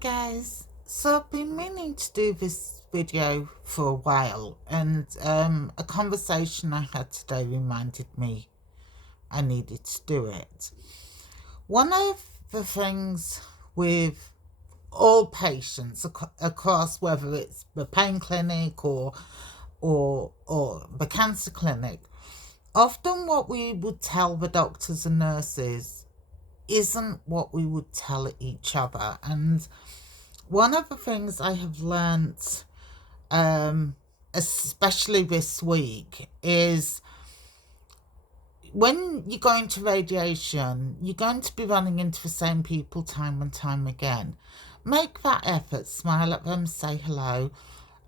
Guys, so I've been meaning to do this video for a while, and a conversation I had today reminded me I needed to do it. One of the things with all patients across, whether it's the pain clinic or the cancer clinic, often what we would tell the doctors and nurses isn't what we would tell each other. And one of the things I have learnt, especially this week, is when you go into radiation, you're going to be running into the same people time and time again. Make that effort, smile at them, say hello,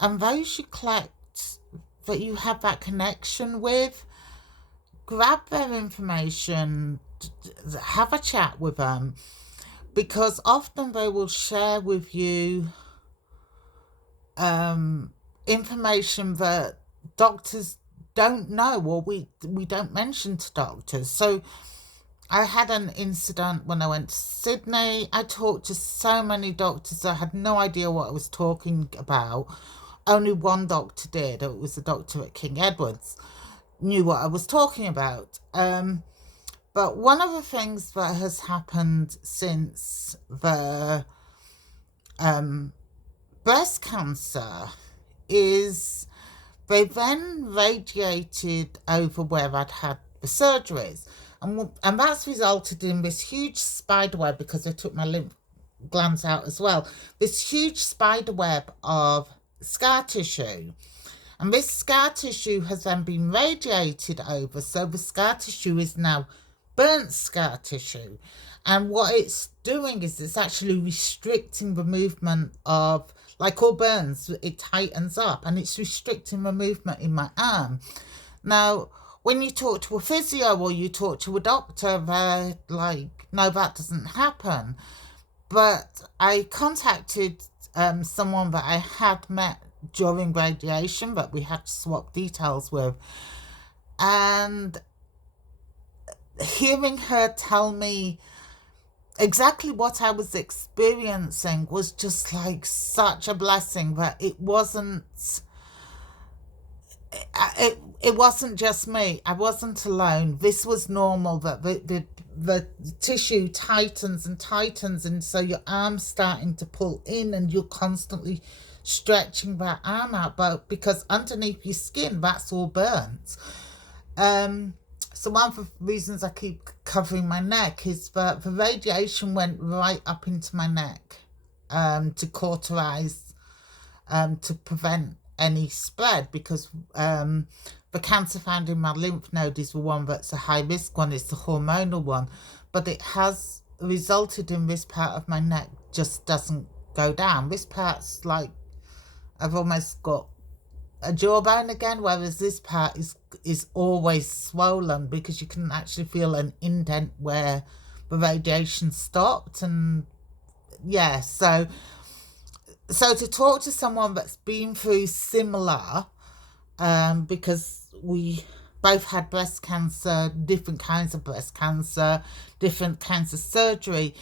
and those you collect that you have that connection with, grab their information, have a chat with them, because often they will share with you information that doctors don't know, or we don't mention to doctors. So I had an incident when I went to Sydney. I talked to so many doctors. I had no idea what I was talking about. Only one doctor did. It was the doctor at King Edward's, knew what I was talking about. But one of the things that has happened since the breast cancer is they then radiated over where I'd had the surgeries. And that's resulted in this huge spider web, because they took my lymph glands out as well. This huge spider web of scar tissue. And this scar tissue has then been radiated over, so the scar tissue is now burnt scar tissue. And what it's doing is it's actually restricting the movement of, like all burns, it tightens up, and it's restricting the movement in my arm. Now, when you talk to a physio or you talk to a doctor, they're like, no, that doesn't happen. But I contacted someone that I had met during radiation, but we had to swap details with, and hearing her tell me exactly what I was experiencing was just like such a blessing, that it wasn't just me. I wasn't alone. This was normal, that the tissue tightens and tightens, and so your arm's starting to pull in, and you're constantly stretching that arm out, but because underneath your skin, that's all burnt. So one of the reasons I keep covering my neck is that the radiation went right up into my neck to cauterize, to prevent any spread, because the cancer found in my lymph node is the one that's a high risk one. It's the hormonal one, but it has resulted in this part of my neck just doesn't go down. This part's like I've almost got a jawbone again, whereas this part is always swollen, because you can actually feel an indent where the radiation stopped. And yeah, so to talk to someone that's been through similar, because we both had breast cancer, different kinds of breast cancer, different kinds of surgery,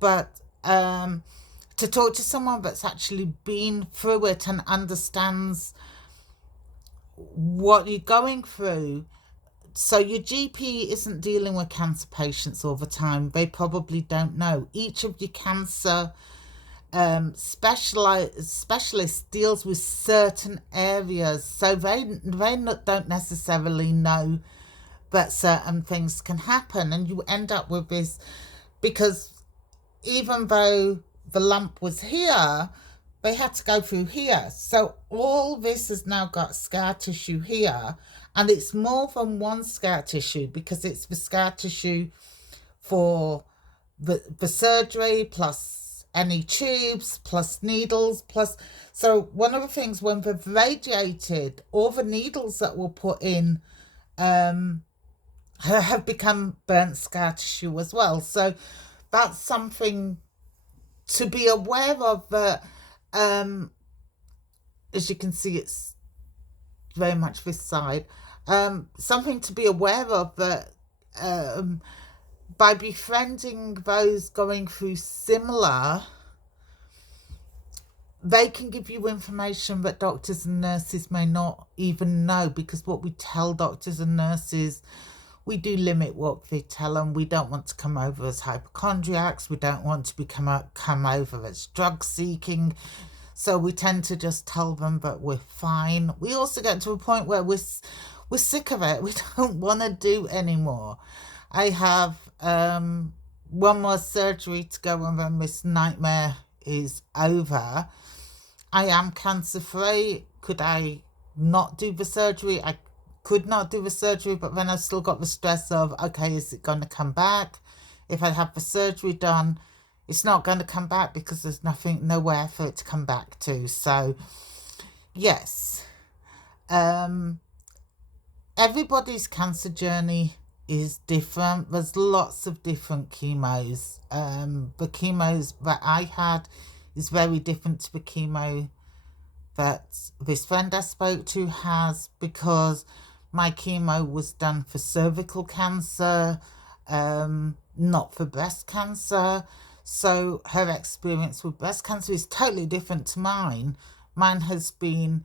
but to talk to someone that's actually been through it and understands what you're going through. So your GP isn't dealing with cancer patients all the time. They probably don't know. Each of your cancer specialists deals with certain areas, so they don't necessarily know that certain things can happen, and you end up with this, because even though the lump was here, they had to go through here. So all this has now got scar tissue here, and it's more than one scar tissue, because it's the scar tissue for the surgery, plus any tubes, plus needles, plus... So one of the things, when they've radiated, all the needles that were put in have become burnt scar tissue as well. So that's something to be aware of, that as you can see, it's very much this side. Something to be aware of, that by befriending those going through similar, they can give you information that doctors and nurses may not even know, because what we tell doctors and nurses, we do limit what they tell them. We don't want to come over as hypochondriacs. We don't want to come over as drug seeking. So we tend to just tell them that we're fine. We also get to a point where we're sick of it. We don't want to do anymore. I have one more surgery to go, and then this nightmare is over. I am cancer free. Could I not do the surgery? I could not do the surgery, but then I've still got the stress of, okay, is it going to come back? If I have the surgery done, it's not going to come back because there's nowhere for it to come back to. So, yes. Everybody's cancer journey is different. There's lots of different chemos. The chemos that I had is very different to the chemo that this friend I spoke to has, because my chemo was done for cervical cancer, not for breast cancer. So her experience with breast cancer is totally different to mine. Mine has been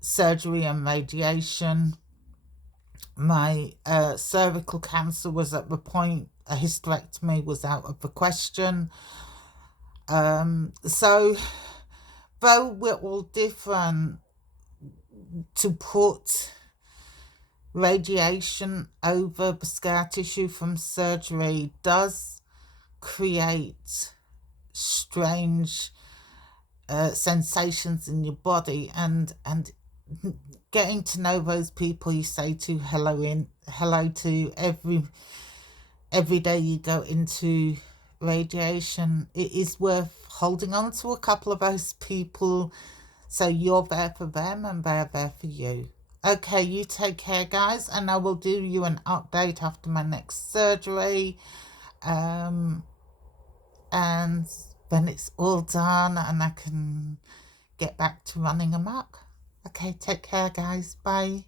surgery and radiation. My cervical cancer was at the point a hysterectomy was out of the question. So though we're all different, to put radiation over the scar tissue from surgery does create strange sensations in your body, and getting to know those people you say to hello to every day you go into radiation, it is worth holding on to a couple of those people, so you're there for them and they're there for you. Okay, you take care, guys, and I will do you an update after my next surgery, and then it's all done and I can get back to running amok. Okay, take care, guys. Bye.